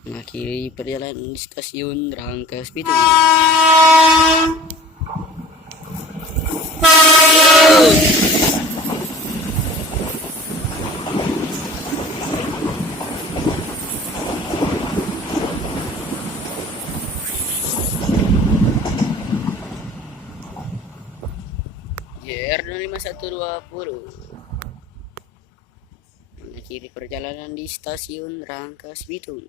mengakhiri perjalanan di stasiun Rangkas Bitung. JR 25120 mengakhiri perjalanan di stasiun Rangkas Bitung.